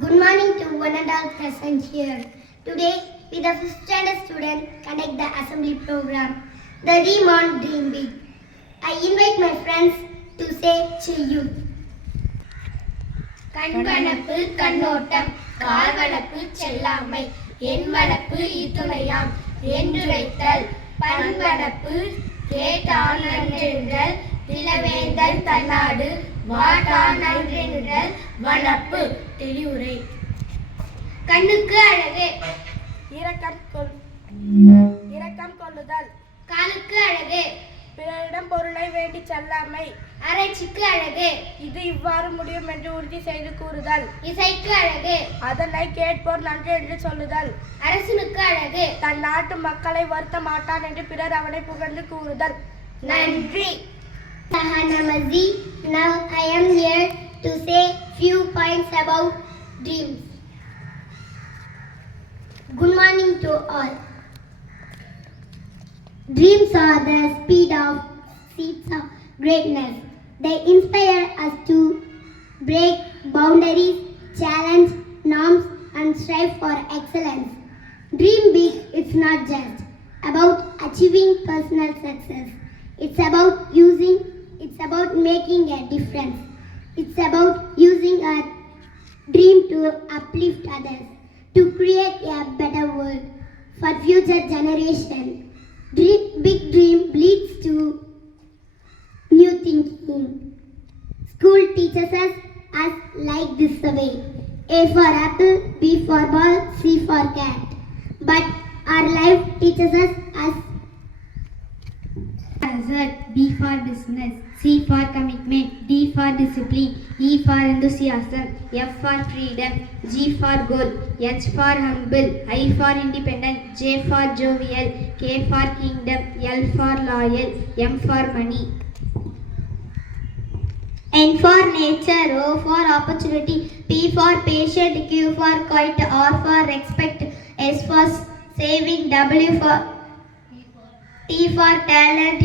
Good morning to one and all present here. Today, we the 5th standard student conduct the assembly program, the Dream on Dream Big. I invite my friends to say Cheyu. கண்வனப்பு கண்ணோட்டம் கால்வனப்பு செல்லாமை என்வனப்பு இத்துணையாம் என்றுரைத்தல் பண்வனப்பு கேட்டான் நன்றென்றல் திலவேந்தல் தன்னாடு வாட்டான் நன்றென்றல் வனப்பு தெளிவுரை. கண்ணுக்கு அழகு இரக்கம் கொள்ளுதல். காலுக்கு அழகு பிறரிடம் பொருளை வேண்டி செல்லாமை. ஆராய்ச்சிக்கு அழகு இது இவ்வாறு முடியும் என்று உறுதி செய்து கூறுதல். இசைக்கு அழகு அதனை கேட்போர் நன்று என்று சொல்லுதல். அரசனுக்கு அழகு தன் நாட்டு மக்களை வருத்த மாட்டான் என்று பிறர் அவனை புகழ்ந்து கூறுதல். நன்றி. Sahanamazi. Now I am here to say few points about dreams. Good morning to all. Dreams are the seeds of greatness. They inspire us to break boundaries, challenge norms, and strive for excellence. Dream big. It's not just about achieving personal success. It's about making a difference. It's about using a dream to uplift others, to create a better world for future generation. Big dream leads to new thinking. School teaches us like this way: A for apple, B for ball, C for cat. But our life teaches us B for business, C for commitment, D for discipline, E for enthusiasm, F for freedom, G for goal, H for humble, I for independent, J for jovial, K for kingdom, L for loyal, M for money. N for nature, O for opportunity, P for patient, Q for quiet, R for respect, S for saving, W for T for talent,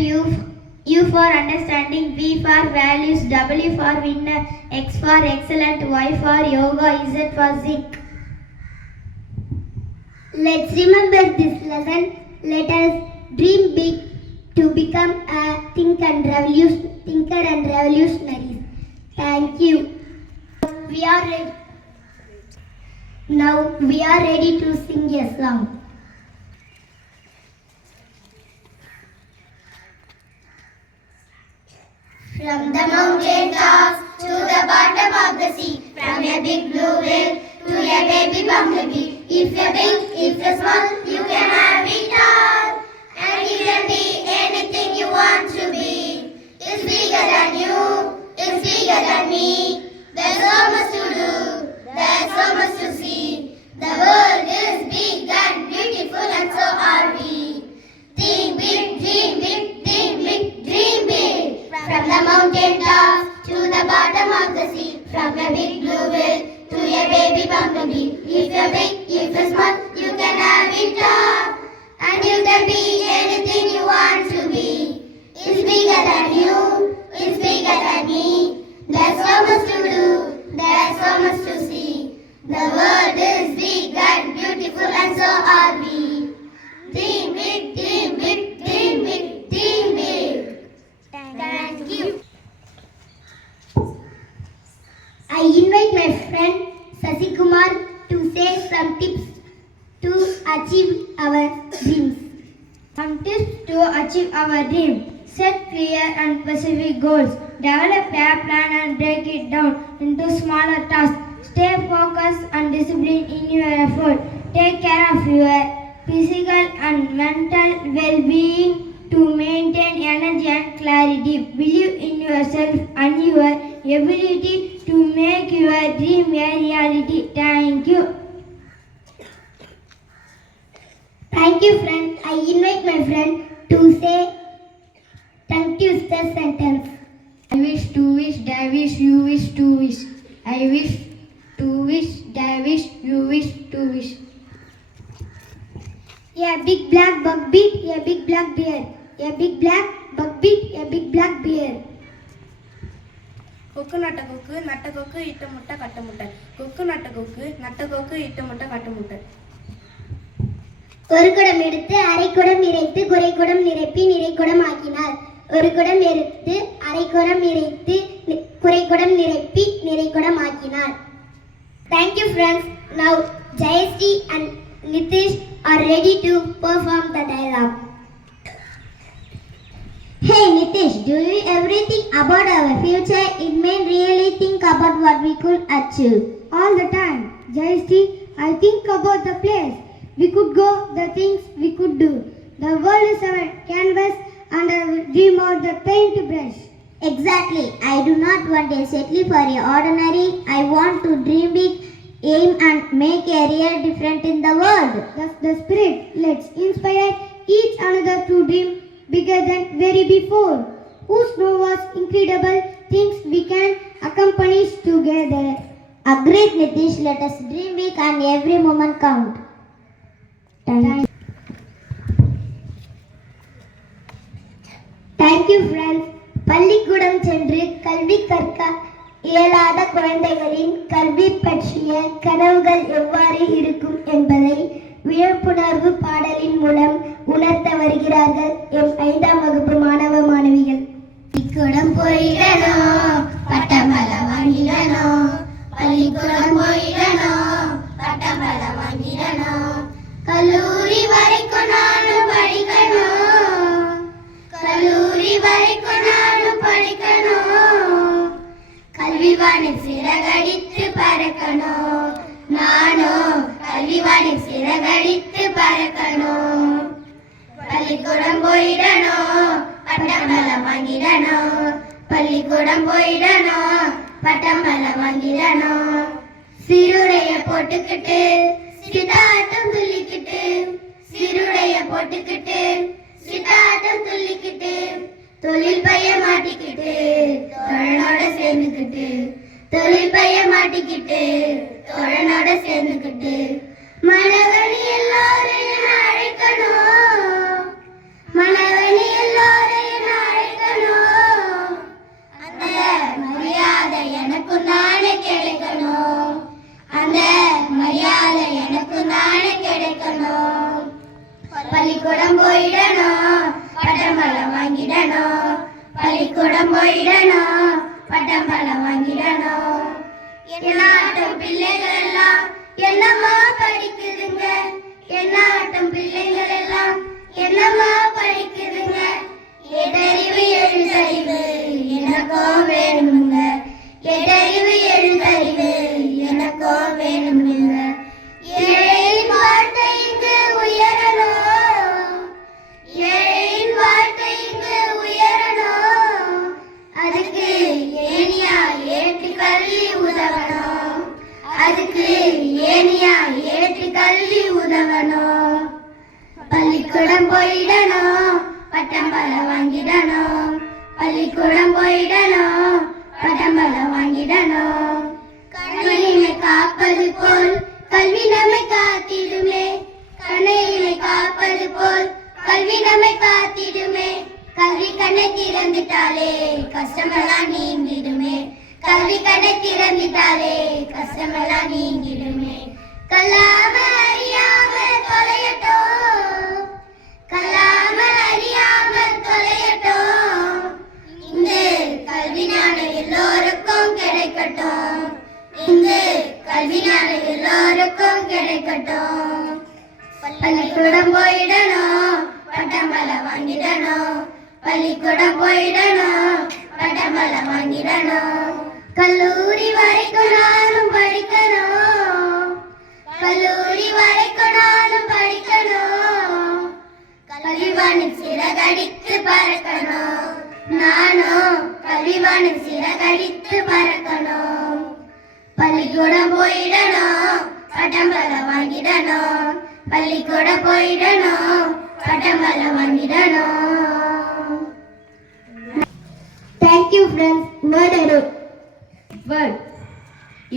U for understanding, V for values, W for winner, X for excellent, Y for yoga, Z for zinc. Let's remember this lesson. Let us dream big to become a thinker and revolutionary. Thank you. Now we are ready to sing a song. From the mountain tops to the bottom of the sea, from a big blue whale to a baby bumblebee. If you're big, if you're small, you can have it all. And you can be anything you want to be. It's bigger than you, it's bigger than me. There's so much to do, there's so much to see. The world is big and beautiful, and so are we. Think big, dream big, dream big, dream big. From the mountain tops to the bottom of the sea, from a big blue whale to a baby bumblebee. If you're big, if you're small, you can have it all. And you can be anything you want to be. It's bigger than you, it's bigger than me. There's so much to do, there's so much to see. The world is big and beautiful, and so are we. Dream big, dream big, dream big, dream big. Thank you. I invite my friend Sasi Kumar to say some tips to achieve our dreams. Some tips to achieve our dream: set clear and specific goals. Develop a plan and break it down into smaller tasks. Stay focused and disciplined in your effort. Take care of your physical and mental well-being to maintain energy and clarity. Believe in yourself and your ability to make your dream a reality. Thank you. Thank you, friend. I invite my friend to say tongue twister sentence. I wish to wish, I wish, you wish to wish. I wish to wish, I wish, you wish to wish. A big black bug beat a big black bear. A big black bug beat a big black bear. கொக்கு நட்ட கொக்கு நட்ட கொக்கு இட்ட முட்டை கட்ட முட்டை. கொக்கு நட்ட கொக்கு நட்ட கொக்கு இட்ட முட்டை கட்ட முட்டை. ஒரு குடம் எடுத்து அரை குடம் நிறைத்து குறை குடம் நிரப்பி நிறை குடம் ஆக்கினார். ஒரு குடம் எடுத்து அரை குடம் நிறைத்து குறை குடம் நிரப்பி நிறை குடம் ஆக்கினார். Thank you friends. Now Jayashree and Nitish are ready to perform the dialogue. Hey Nitish, do you ever think about our future? It may really think about what we could achieve. All the time. Jayashree, I think about the place we could go, the things we could do. The world is our canvas and I will dream out the paintbrush. Exactly. I do not want to settle for a ordinary. I want to dream big, aim and make a real difference in the world. That's the spirit. Let's inspire each another to dream bigger than very before. Who knows what incredible things we can accomplish together. Agreed Nitish. Let us dream big and every moment count. Thank you friends. பள்ளிக்கூடம் சென்று கல்வி கற்க இயலாத குழந்தைகளின் கல்வி பற்றிய கனவுகள் எவ்வாறு இருக்கும் என்பதை விழிப்புணர்வு பாடலின் மூலம் உணர்த்த வருகிறார்கள் எம் 5ஆம் வகுப்பு மாணவ மாணவிகள். பள்ளிக்கூடம் போயிடணும் பட்டமலை வாங்கிடணும். பள்ளிக்கூடம் போயிடணும் பட்டமலை வாங்கிடணும். கல்லூரி வரைக்கும் நானும் படிக்கணும். கல்லூரி வரைக்கும் நானும் படிக்கணும். கல்விவானில் சிறகடித்து பறக்கணும். நானும் கல்விவானில் சிறகடித்து பறக்கணும். பள்ளிக்கூடம் போயிடணும் பட்டமலை வாங்கிடணும். பள்ளிக்கூடம் போயிடணும் பட்டமலை வாங்கிடணும். சிறுடைய போட்டுக்கிட்டு சித்தாட்டம் துள்ளிக்கிட்டு. சிறுடைய போட்டுக்கிட்டு சித்தாட்டம் துள்ளிக்கிட்டு. தொழில் பைய மாட்டிக்கிட்டு தோழனோட சேர்ந்துக்கிட்டு. தொழில் பைய மாட்டிக்கிட்டு தோழனோட சேர்ந்துக்கிட்டு. மனவழி எல்லோரையும் அழைக்கணும். மனவழி எல்லோரையும் அழைக்கணும். அந்த மரியாதை எனக்கு நானே கிடைக்கணும். அந்த மரியாதை எனக்கு நானே கிடைக்கணும். பள்ளிக்கூடம் போயிடணும் பட்டமலை வாங்கிடணும். பள்ளிக்கூடம் போயிடணும் பட்டமலை வாங்கிடணும். என்னாட்டம் பிள்ளைகள் எல்லாம் என்னம்மா படிக்குதுங்க. என்னாட்டம் பிள்ளைகள் எல்லாம் என்னம்மா படிக்குதுங்க. எட்டறிவு எழுத்தறிவு எனக்கும் வேணுங்க. எட்டறிவு எழுத்தறிவு எனக்கும் வேணுங்க. ஏழையின் வாழ்க்கை இங்கு உயரணும். ஏழையின் வாழ்க்கை இங்கு உயரணும். அதுக்கு ஏனியா ஏற்று கல்வி உதவணும். அதுக்கு ஏனியா ஏற்று கல்வி உதவணும். பள்ளிக்கூடம் போயிடணும் பட்டமலை வாங்கிடணும். பள்ளிக்கூடம் போயிடணும் பட்டமலை வாங்கிடணும். கண்ணினை காப்பது போல் கல்வி நம்மை காத்திடுமே. கண்ணினை காப்பது போல் கல்வி நம்மை காத்திடுமே. கல்வி கண்ணை திறந்துட்டாலே கஷ்டமெல்லாம் நீங்கிடுமே. கல்வி கண்ணை திறந்துட்டாலே கஷ்டமெல்லாம் நீங்கிடுமே. கல்லாமல் அறியாமல் தொலையட்டும். கல்லாமல் அறியாமல் தொலையட்டும். இங்கு கல்வி ஞானம் எல்லோருக்கும் கிடைக்கட்டும். இங்கு கல்வி ஞானம் எல்லோருக்கும் கிடைக்கட்டும். பள்ளிக்கூடம் போயிடணும் பட்டமலை வாங்கிடணும். பள்ளிக்கூடம் போயிடணும் பட்டமலை வாங்கிடணும். கல்லூரி வரைக்கும் நானும் படிக்கணும். கல்லூரி வரைக்கும் நானும் படிக்கணும். கல்விவானில் சிறகடித்து பறக்கணும். நானும் கல்விவானில் சிறகடித்து பறக்கணும். பள்ளிக்கூடம் போயிடணும் பட்டமலை வாங்கிடணும். பள்ளிக்கூடம் போயிடணும் பட்டமலை வாங்கிடணும். Thank you friends. Word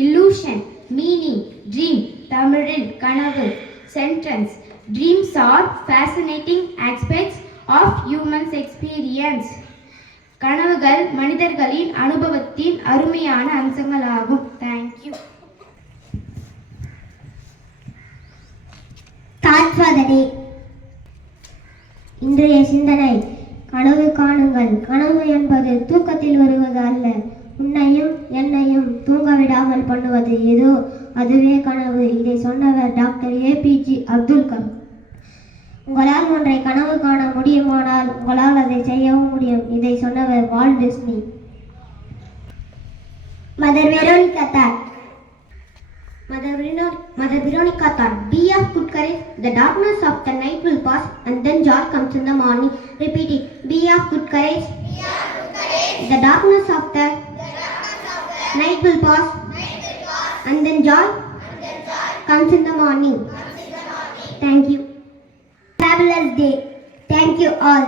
illusion meaning dream தமிழில் கனவு. Sentence dreams are fascinating aspects of humans experience. கனவுகள் மனிதர்களின் அனுபவத்தின் அருமையான அம்சங்களாகும். Thank you. Thoughts for the day. இன்றைய சிந்தனை: கனவு காணுங்கள். கனவு என்பது தூக்கத்தில் வருவது அல்ல. உன்னையும் என்னையும் தூங்க விடாமல் பண்ணுவது ஏதோ அதுவே கனவு. இதை சொன்னவர் டாக்டர் APJ அப்துல் கலாம். உங்களால் ஒன்றை கனவு காண முடியுமானால் உங்களால் அதை செய்யவும் முடியும். இதை சொன்னவர் Walt Disney. Mother Veronica thought. Mother Veronica thought, be of good courage, the darkness of the night will pass and then joy comes in the morning. Repeat it. Be of good courage. The darkness of the night will pass and then joy comes in the morning. Thank you. Fabulous day. Thank you all.